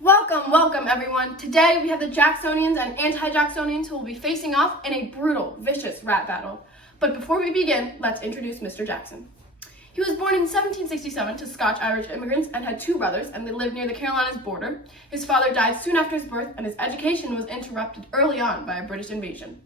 Welcome everyone. Today we have the Jacksonians and anti-Jacksonians who will be facing off in a brutal, vicious rap battle. But before we begin, let's introduce Mr. Jackson. He was born in 1767 to Scotch-Irish immigrants and had two brothers, and they lived near the Carolinas border. His father died soon after his birth, and his education was interrupted early on by a British invasion.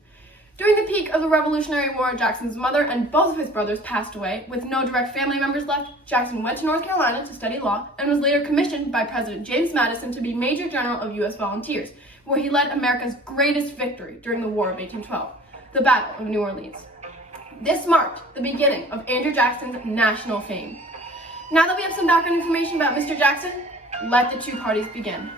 During the peak of the Revolutionary War, Jackson's mother and both of his brothers passed away. With no direct family members left, Jackson went to North Carolina to study law and was later commissioned by President James Madison to be Major General of U.S. Volunteers, where he led America's greatest victory during the War of 1812, the Battle of New Orleans. This marked the beginning of Andrew Jackson's national fame. Now that we have some background information about Mr. Jackson, let the two parties begin.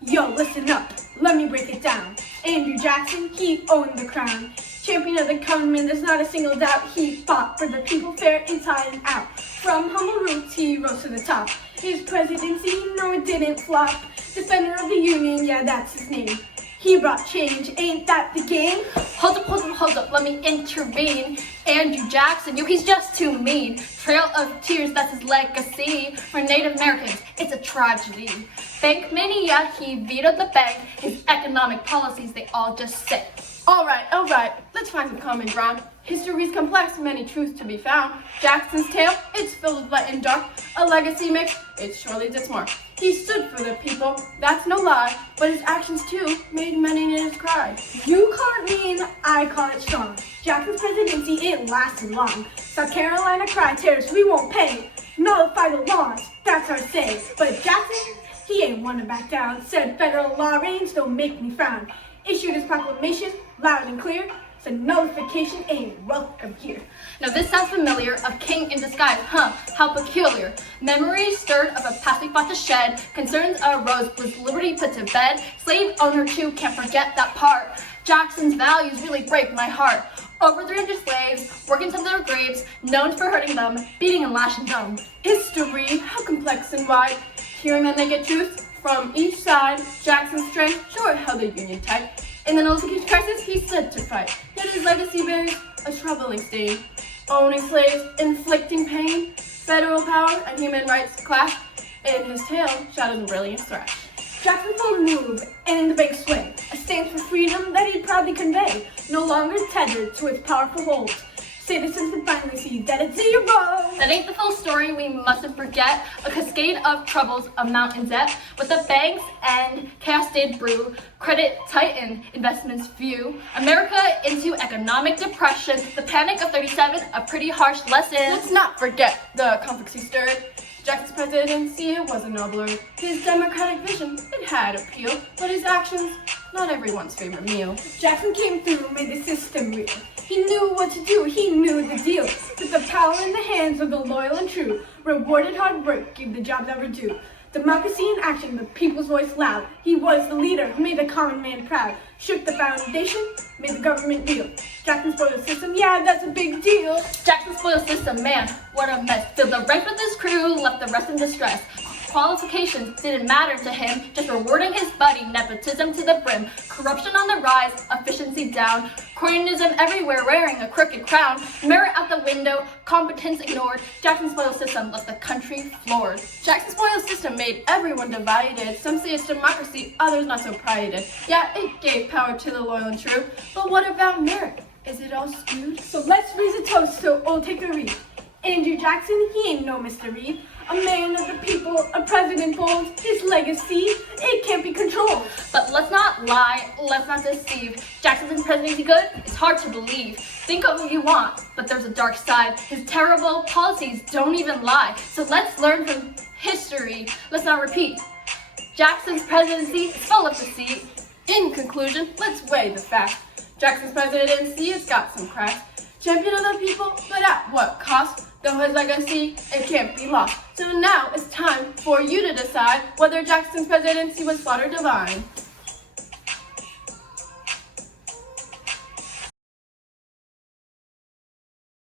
Yo, listen up, let me break it down. Andrew Jackson, he owned the crown. Champion of the common man, there's not a single doubt. He fought for the people fair inside and out. From humble roots, he rose to the top. His presidency, no, it didn't flop. Defender of the Union, yeah, that's his name. He brought change, ain't that the game? Hold up, let me intervene. Andrew Jackson, yo, he's just too mean. Trail of Tears, that's his legacy. For Native Americans, it's a tragedy. Bank mania, he vetoed the bank. His economic policies, they all just sit. All right, let's find some common ground. History's complex, many truths to be found. Jackson's tale, it's filled with light and dark. A legacy mix, it surely its mark. He stood for the people, that's no lie, but his actions too made many natives cry. You call it mean, I call it strong. Jackson's presidency, it lasted long. South Carolina cried tariffs, we won't pay. Nullify the laws, that's our say. But Jackson, he ain't wanna back down. Said federal law reigns, don't make me frown. Issued his proclamation, loud and clear. Said nullification ain't welcome here. Now this sounds familiar, a king in disguise, how peculiar. Memories stirred of a past we fought to shed. Concerns arose, was liberty put to bed? Slave owner too, can't forget that part. Jackson's values really break my heart. Over 300 slaves, working to their graves, known for hurting them, beating and lashing them. History, how complex and wide. Hearing the naked truth from each side, Jackson's strength sure held the Union tight. In the nullification crisis, he stood to fight, yet his legacy bears a troubling stain. Owning slaves, inflicting pain, federal power and human rights clash. In his tale, shadows and brilliance thrash. Jackson's bold move and in the big swing, a stance for freedom that he'd proudly convey, no longer tethered to its powerful hold. Citizens can finally see that it's zero. That ain't the full story, we mustn't forget. A cascade of troubles, a mountain debt. With the banks and chaos did brew, credit tightened, investments few. America into economic depression. The panic of 37, a pretty harsh lesson. Let's not forget the conflicts he stirred. Jackson's presidency, it was a nobler. His democratic vision, it had appeal. But his actions, not everyone's favorite meal. Jackson came through, made the system real. He knew what to do, he knew the deal. Put the power in the hands of the loyal and true. Rewarded hard work, gave the job that were due. Democracy in action, the people's voice loud. He was the leader who made the common man proud. Shook the foundation, made the government real. Jackson spoiled the system, yeah, that's a big deal. Jackson spoiled the system, man, what a mess. Filled the ranks with his crew, left the rest in distress. Qualifications didn't matter to him, just rewarding his buddy, nepotism to the brim. Corruption on the rise, efficiency down. Cronyism everywhere, wearing a crooked crown. Merit out the window, competence ignored. Jackson's spoiled system left the country floored. Jackson's spoiled system made everyone divided. Some say it's democracy, others not so prided. Yeah, it gave power to the loyal and true. But what about merit? Is it all skewed? So let's raise a toast so old take a read. Andrew Jackson, he ain't no Mr. Reed. A man of the people, a president bold. His legacy, it can't be controlled. But let's not lie, let's not deceive. Jackson's presidency good? It's hard to believe. Think of what you want, but there's a dark side. His terrible policies don't even lie. So let's learn from history. Let's not repeat. Jackson's presidency is full of deceit. In conclusion, let's weigh the facts. Jackson's presidency, it's got some cracks. Champion of the people, but at what cost? Though his legacy, it can't be lost. So now it's time for you to decide whether Jackson's presidency was flawed or divine.